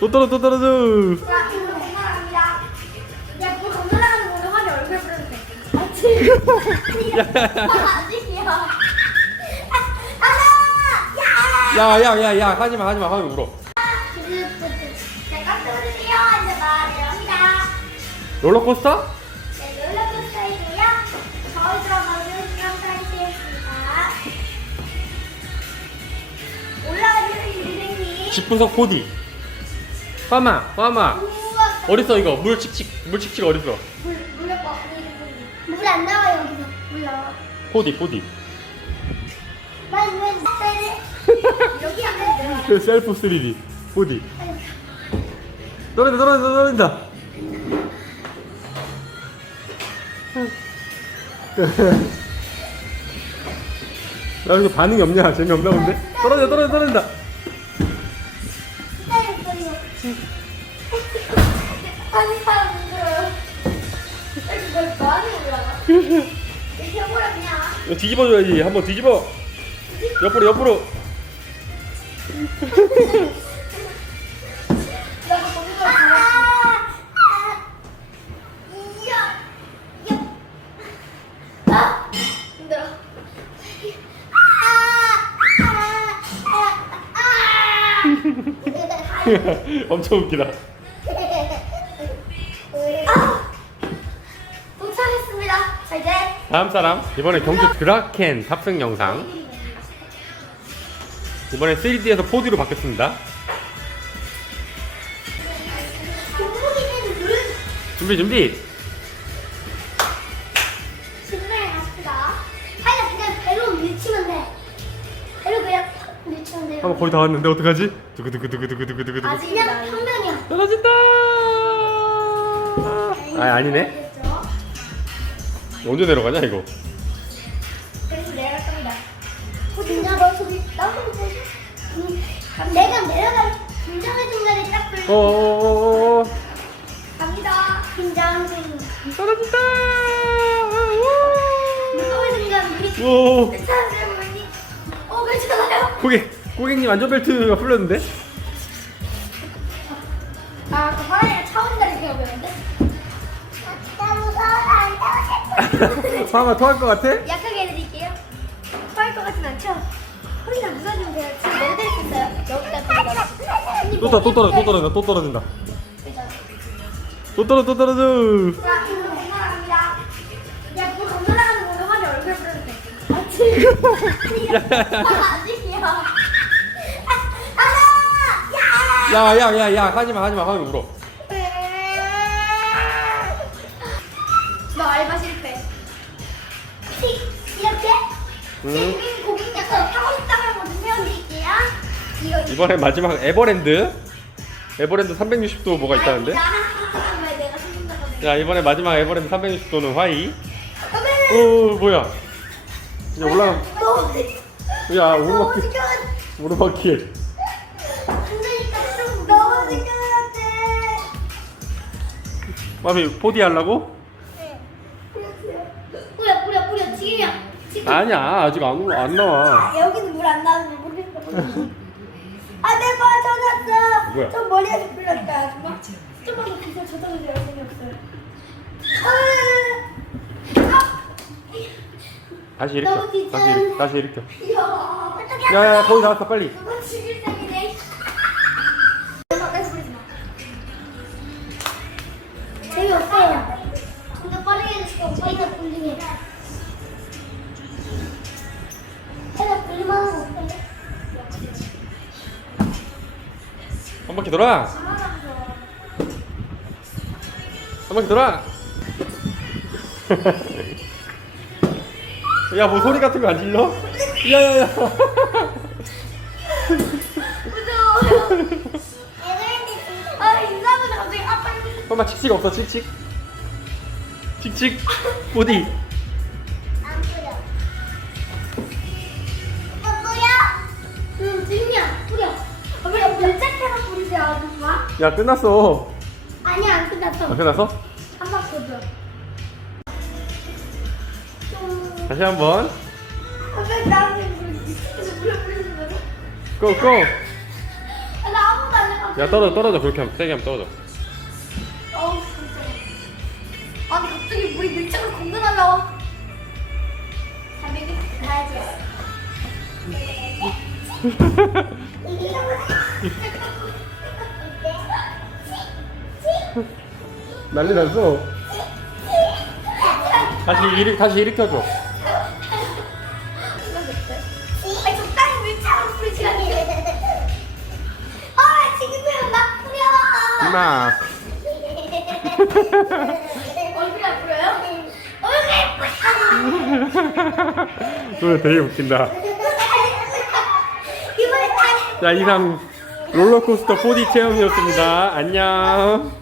또 떨어 또 떨어져 야. 야! 야! 야야야야 하지마 하지마 하면 울어. 롤러코스터? 네, 롤러코스터이고요. 저희 들어가는 시간 타이트했습니다. 올라가는 유생님. 집구석 4D 화마 화마. 우와, 어딨어 이거? 물 칙칙 물 칙칙 어딨어? 물, 물에 거, 물안 나와, 여기서. 물 나와. 4D 4D 빨리 왜 빼래? 여기 하면 돼. 셀프 3D 4D 떨어진다 떨어진다 떨어진다. 나 이거 반응이 없냐? 재미없나 본데? 떨어져 떨어져 떨어진다 이걸 많이 올라가. 이렇게 해보라 그냥. 이거 뒤집어줘야지 한번 뒤집어 옆으로 옆으로 나도 거기서 아, 이야, 이야. 아, 힘들어. 엄청 웃기다 다음 사람 이번에 경주 드라켄 탑승 영상 이번에 3D에서 4D로 바뀌었습니다 준비 준비 신발 갑시다. 아니 그냥 배로 밀치면 돼. 배로 그냥 탁 밀치면 돼요. 한번 거의 다 왔는데 어떡하지? 두구두구두구두구두구두구 아 그냥 평면이야. 떨어진다 아 아니네? 언제 내려가냐 이거 그래서 내려갈 겁니다. 어, 진짜 너 나도 보지? 음, 내가 내려갈 긴장의 순간에 딱 불러. 어어어어 갑니다. 긴장 중. 떨어진다 무서운 순간 우리 오? 어, 괜찮아요? 고객 고객님 안전벨트가 풀렸는데 방아 토할 것 같아? 약하게 해드릴게요. 토할 것 같진 않죠? 허리가 무서워지면 돼요. 지금 내려될수 있어요. 여기다. 또, 떨- 또 떨어져 또 떨어진다 또 떨어진다 또 떨어 또 떨어져 자, 이거 건강합니다. 야, 그 건강하는 오랜만에 얼굴 부르면 돼. 아직. 아직이야. 하나! 야! 야 야 야 야 하지마 하지마 하면 울어 고객 하고 세워드릴게요. 이거 이번에 마지막 에버랜드 에버랜드 360도 뭐가 있다는데 왜 내가 생긴다고 내가. 야 이번에 마지막 에버랜드 360도는 화이! 오 뭐야 이제 올라가 너야 너무 오르막길. 오르막길 좀 너무 시끄러운데. 마미 4D 하려고? 뿌려 뿌려 뿌려 지금이야. 지금. 아니야 아직 안, 올라- 안 나와 아, 여기는 물 안 나오는데 모르겠어. 아, 내 빠져났어. 뭐야? 좀 머리에서 풀렸다. 아줌마. 좀만 더 기술 저장을 열 재미없어요. 아, 아. 다시 일으켜 너무 귀찮아. 다시 일으켜 다시 일으켜 어떡해. 야야 거기 나왔어 빨리 한 바퀴 돌아. 한 바퀴 돌아 야 뭐 소리 같은 거 안 질러? 야 야 야 무서워요. 아, 인사보다 갑자기 아빠 엄마 칙칙 없어 칙칙 칙칙 어디? 물짝대가 뿌리지, 아줌마? 야 끝났어 아니야, 안 끝났어. 아, 끝났어? 더 줘. 좀... 다시 한번 왜 나한테? 고고 아, 나 아무도 안 해. 야 떨어져 떨어져 그렇게 하면 세게 하면 떨어져 어우 진짜. 아니 갑자기 물이 밀착을 겁나 날라와. 담배기 가야지. 난리 났어 다시 일으 다시 일으켜줘 아니 적당히 밀착을 뿌리지 않게. 아 지금 막 뿌려. 이마 얼굴이 안 뿌려요? 얼굴이 뿌려. 노래 되게 웃긴다 이번에 다시. 자 이상 롤러코스터 4D 체험이었습니다 안녕